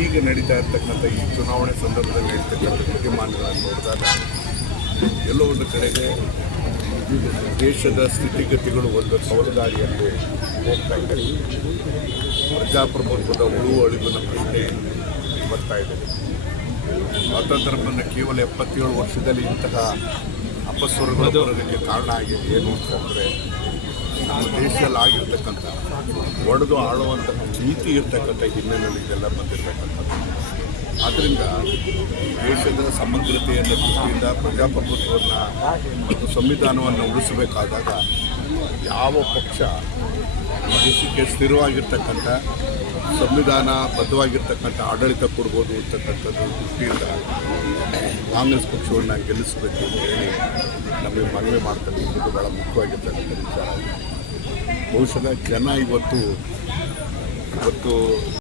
ಈಗ ನಡೀತಾ ಇರ್ತಕ್ಕಂಥ ಈ ಚುನಾವಣೆ ಸಂದರ್ಭದಲ್ಲಿ ನಡೀತಕ್ಕಂಥ ವಿದ್ಯಮಾನಗಳನ್ನು ನೋಡಿದಾಗ ಎಲ್ಲೋ ಒಂದು ಕಡೆಗೆ ದೇಶದ ಸ್ಥಿತಿಗತಿಗಳು ಒಂದು ಕವಲುದಾರಿಯಲ್ಲಿ ಹೋಗ್ತಾ ಇದ್ದಾರೆ. ಪ್ರಜಾಪ್ರಭುತ್ವದ ಅಳಿವಿನ ಪ್ರಶ್ನೆ ಬರ್ತಾ ಇದೆ. ಸ್ವಾತಂತ್ರ್ಯ ಬಂದ ಕೇವಲ 77 ವರ್ಷದಲ್ಲಿ ಇಂತಹ ಅಪಸ್ವರಗಳು ಬರೋದಕ್ಕೆ ಕಾರಣ ಆಗಿದೆ ಏನು ಅಂತಂದರೆ ನಮ್ಮ ದೇಶದಲ್ಲಿ ಆಗಿರ್ತಕ್ಕಂಥ ಒಡೆದು ಆಳುವಂತಹ ನೀತಿ ಇರ್ತಕ್ಕಂಥ ಹಿನ್ನೆಲೆಯಲ್ಲಿ ಇದೆಲ್ಲ ಬಂದಿರತಕ್ಕಂಥದ್ದು. ಆದ್ದರಿಂದ ದೇಶದ ಸಮಗ್ರತೆಯನ್ನು ದೃಷ್ಟಿಯಿಂದ ಪ್ರಜಾಪ್ರಭುತ್ವವನ್ನು ಮತ್ತು ಸಂವಿಧಾನವನ್ನು ಉಳಿಸಬೇಕಾದಾಗ ಯಾವ ಪಕ್ಷ ದೇಶಕ್ಕೆ ಸ್ಥಿರವಾಗಿರ್ತಕ್ಕಂಥ ಸಂವಿಧಾನಬದ್ಧವಾಗಿರ್ತಕ್ಕಂಥ ಆಡಳಿತ ಕೊಡ್ಬೋದು ಅಂತಕ್ಕಂಥದ್ದು ದೃಷ್ಟಿಯಿಂದ ಕಾಂಗ್ರೆಸ್ ಪಕ್ಷವನ್ನು ಗೆಲ್ಲಿಸಬೇಕು ಅಂತ ಹೇಳಿ ನಮಗೆ ಮನವಿ ಮಾಡ್ತಕ್ಕಂಥದ್ದು ಭಾಳ ಮುಖ್ಯವಾಗಿರ್ತಕ್ಕಂಥ ವಿಚಾರ. ಬಹುಶಃ ಜನ ಇವತ್ತು